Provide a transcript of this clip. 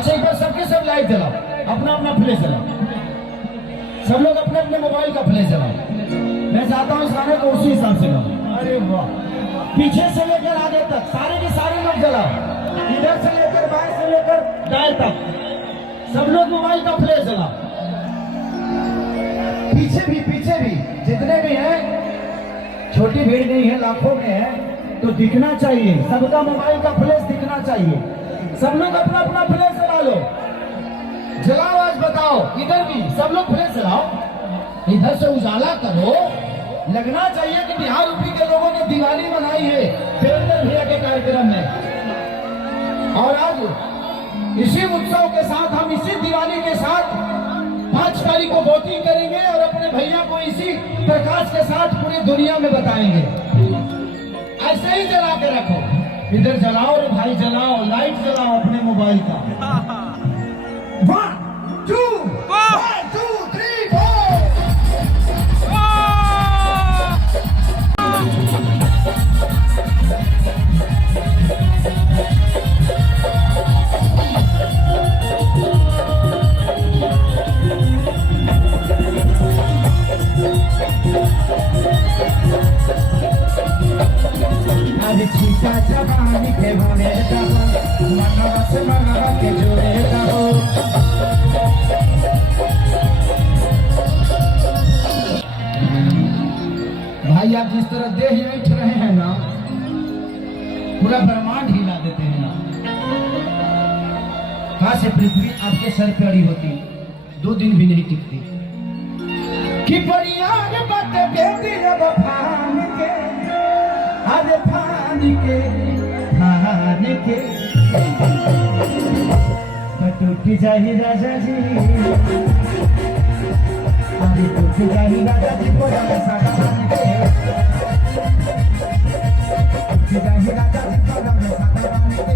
अच्छा एक बार सबके सब लाइट जलाओ, अपना अपना फ्लैश जलाओ, सब लोग अपने अपने मोबाइल का फ्लैश जलाओ। मैं चाहता हूँ इस गाने को उसी हिसाब से गाओ। अरे वाह, पीछे से लेकर आगे तक सारे के सारे लोग जलाओ, इधर से लेकर बाएं से लेकर दाएं तक सब लोग मोबाइल का फ्लैश जलाओ। पीछे भी जितने भी हैं, छोटी भीड़ नहीं है, लाखों में है, तो दिखना चाहिए, सबका मोबाइल का फ्लैश दिखना चाहिए। सब लोग अपना अपना फ्लैश जला लो, जलाओ, आज बताओ, इधर भी सब लोग फ्लैश जलाओ, इधर से उजाला करो। लगना चाहिए कि बिहार यूपी के लोगों ने दिवाली मनाई है देवेंद्र भैया के कार्यक्रम में। और आज इसी उत्सव के साथ, हम इसी दिवाली के साथ 5 तारीख को वोटिंग करेंगे और अपने भैया को इसी प्रकाश के साथ पूरी दुनिया में बताएंगे। ऐसे ही जला के रखो, इधर जलाओ रे भाई, जलाओ, लाइट जलाओ अपने मोबाइल का। 1 2 1 2 3 4। अभी ठीका जवानी के भरे दबा, मनवा से मनवा के जोड़े दबो। भाई आप जिस तरह देह ऐठ रहे हैं ना, पूरा ब्रह्मांड हिला देते हैं ना। कहाँ से पृथ्वी आपके सर पे अड़ी होती, 2 दिन भी नहीं टिकती। कि परियार बात बेटी अब फान के, अरे फान के टूट जाही राजा जी, अरे टूट जाही राजा जी को सादा बन के, टूट जाही राजा जी को सादा बन के।